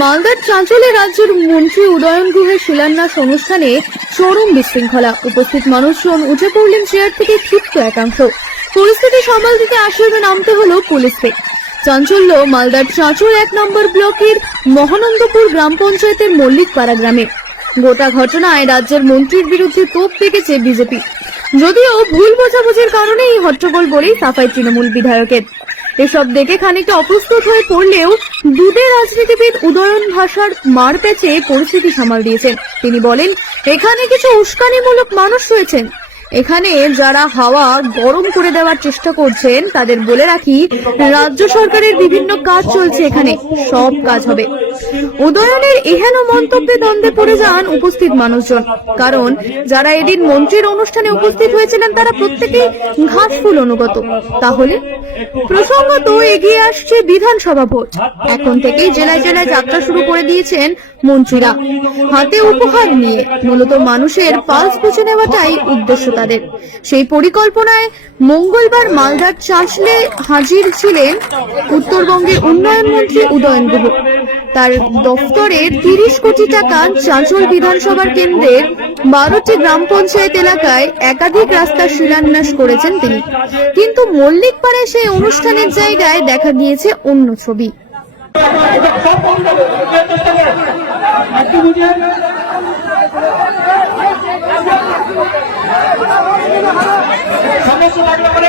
মালদার চাঁচলে রাজ্যের মন্ত্রী উদয়ন গুহের শিলান্যাস অনুষ্ঠানে চরম বিশৃঙ্খলা। উপস্থিত মানুষজন উঠে পড়লেন চেয়ার থেকে ক্ষিপ্ত একাংশ। পরিস্থিতি সামাল দিতে আশ্রমে নামতে হলো পুলিশকে। চাঞ্চল্য মালদার চাঁচল এক নম্বর ব্লকের মহানন্দপুর গ্রাম পঞ্চায়েতের মল্লিকপাড়া গ্রামে। গোটা ঘটনায় রাজ্যের মন্ত্রীর বিরুদ্ধে তোপ দেখেছে বিজেপি। যদিও ভুল বোঝাবুঝির কারণে এই হট্টগোল বলেই সাফাই তৃণমূল বিধায়কের। এসব দেখে খানিকটা অপ্রস্তুত হয়ে পড়লেও দুধে রাজনীতিবিদ উদয়ন ভাষার মার প্যাচে পরিস্থিতি সামাল দিয়েছেন। তিনি বলেন, এখানে কিছু উস্কানিমূলক মানুষ রয়েছেন। এখানে যারা হাওয়া গরম করে দেওয়ার চেষ্টা করছেন, তাদের বলে রাখি, রাজ্য সরকারের বিভিন্ন কাজ চলছে এখানে, সব কাজ হবে। উদয়নের এহেন মন্তব্যে দ্বন্দ্বে পড়ে যান উপস্থিত মানুষজন। কারণ, যারা এদিন মন্ত্রীর অনুষ্ঠানে উপস্থিত হয়েছিলেন, তারা প্রত্যেকেই ঘাসফুল অনুগত। তাহলে প্রসঙ্গত এগিয়ে আসছে বিধানসভা ভোট। এখন থেকেই জেলায় জেলায় যাত্রা শুরু করে দিয়েছেন মন্ত্রীরা। হাতে উপহার নিয়ে মূলত মানুষের পালস বুঝে নেওয়াটাই উদ্দেশ্য তাদের। সেই পরিকল্পনায় মঙ্গলবার মালদার চাঁচলে হাজির ছিলেন উত্তরবঙ্গের উন্নয়ন মন্ত্রী উদয়ন গুহ। তার দফতরের তিরিশ কোটি টাকা চাঁচল বিধানসভার কেন্দ্রের বারোটি গ্রাম পঞ্চায়েত এলাকায় একাধিক রাস্তার শিলান্যাস করেছেন তিনি। কিন্তু মল্লিকপাড়ায় সেই অনুষ্ঠানের জায়গায় দেখা গিয়েছে অন্য ছবি। সমস্যা থাকলে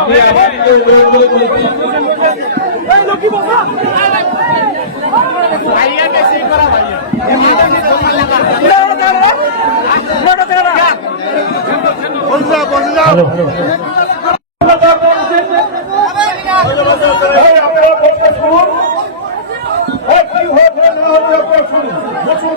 আমি আবার বলে বলেছি এই আপনারা বলতে শুনুন এই কি হয়েছে না হয়েছে আপনারা শুনুন বসুন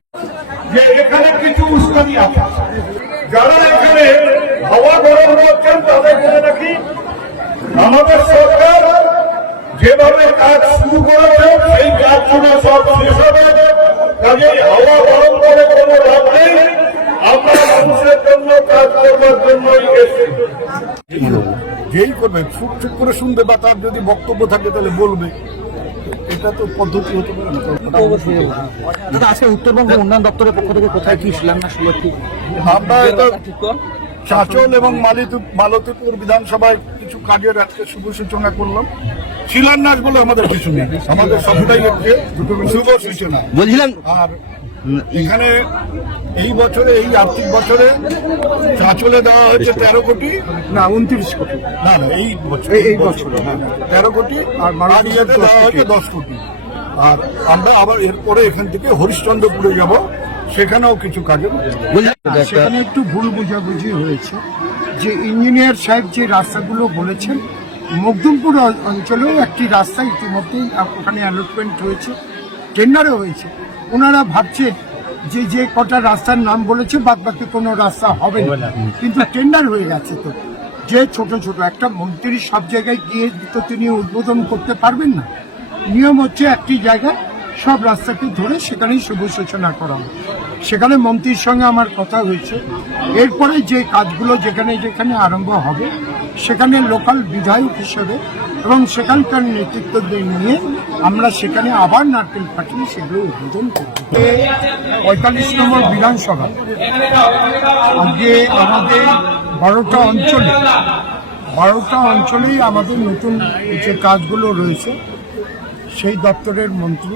যারা এখানে হাওয়া গরম হচ্ছেন তাদের বলে রাখি, আমাদের সরকার যেভাবে কাজ শুরু করেছে, সেই কাজগুলো সব শেষ হবে। কাজেই হাওয়া গরম করে লাভ নেই। আমরা মানুষের জন্য, কাজ করবার যেই করবে চুপ করে শুনবে বা তার যদি বক্তব্য থাকে, তাহলে বলবে। এটা তো পদ্ধতি হতে পারে। দাদা আজকে উত্তরবঙ্গ উন্নয়ন দপ্তরের পক্ষ থেকে কোথায় কি শিলান্যাস হলো আমরা এটা চাঁচল এবং মালিতু- মালতীপুর বিধানসভায় কিছু কাজের আজকে শুভ সূচনা করলাম। শিলান্যাস বলে আমাদের কিছু নেই। আমাদের সবটাই হচ্ছে শুভ সূচনা। বলছিলাম আর এখানে এই বছরে এই আর্থিক বছরে চাঁচলে দেওয়া হয়েছে তেরো কোটি। না উনত্রিশ কোটি। না না এই বছর এই- বছরে, হ্যাঁ। তেরো কোটি আর মারাঠিয়াতে দেওয়া হয়েছে দশ কোটি। আর আমরা আবার এরপরে এখান থেকে হরিশ্চন্দ্রপুরে যাব সেখানেও কিছু কাজে সেখানে একটু ভুল বোঝাবুঝি হয়েছে যে ইঞ্জিনিয়ার সাহেব যে রাস্তাগুলো বলেছেন মকদুমপুর অঞ্চলেও একটি রাস্তা ইতিমধ্যেই ওখানে অ্যালটমেন্ট হয়েছে। টেন্ডারও হয়েছে। ওনারা ভাবছেন যে যে কটা রাস্তার নাম বলেছে বাদ বাকি কোনো রাস্তা হবে না। কিন্তু টেন্ডার হয়ে গেছে তো। যে ছোট ছোট একটা মন্ত্রী সব জায়গায় গিয়ে তো তিনি উদ্বোধন করতে পারবেন না। নিয়ম হচ্ছে একটি জায়গায় সব রাস্তাকে ধরে সেখানেই শুভ সূচনা করা হবে সেখানে মন্ত্রীর সঙ্গে আমার কথা হয়েছে। এরপরে যে কাজগুলো যেখানে যেখানে আরম্ভ হবে সেখানে লোকাল বিধায়ক হিসেবে এবং সেখানকার নেতৃত্বদের নিয়ে আমরা সেখানে আবার নারকেল ফাটিয়ে সেগুলো উদ্বোধন করব। পঁয়তাল্লিশ নম্বর বিধানসভা। আজকে আমাদের বারোটা অঞ্চলে, বারোটা অঞ্চলেই আমাদের নতুন যে কাজগুলো রয়েছে, সেই দপ্তরের মন্ত্রী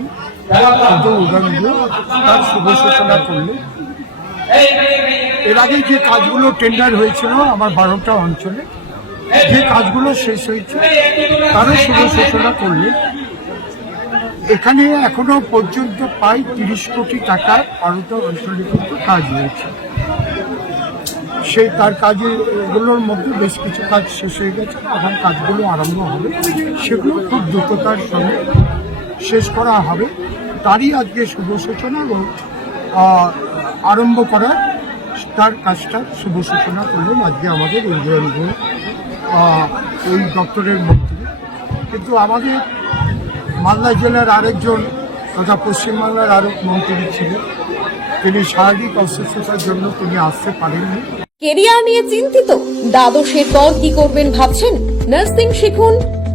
উদাহরণ তার শুভ সূচনা করল। এর আগে যে কাজগুলো টেন্ডার হয়েছিল আমার বারোটা অঞ্চলে যে কাজগুলো শেষ হয়েছে, তারও শুভ সূচনা করলে এখানে এখনও পর্যন্ত প্রায় তিরিশ কোটি টাকা অঞ্চলে কিন্তু কাজ হয়েছে। সেই তার কাজে এগুলোর মধ্যে বেশ কিছু কাজ শেষ হয়ে গেছে এখন কাজগুলো আরম্ভ হবে, সেগুলো খুব দ্রুততার সঙ্গে শেষ করা হবে। তারই আজকে শুভ সূচনা এবং আরম্ভ করা তার কাজটা শুভ সূচনা করলেন আজকে আমাদের গুণ এই দপ্তরের মন্ত্রী কিন্তু আমাদের মালদা জেলার আরেকজন তথা পশ্চিমবাংলার আরও মন্ত্রী ছিলেন তিনি শারীরিক অসুস্থতার জন্য তিনি আসতে পারেননি। কেরিয়ার নিয়ে চিন্তিত। দ্বাদশের পর কি করবেন ভাবছেন? নার্সিং শিখুন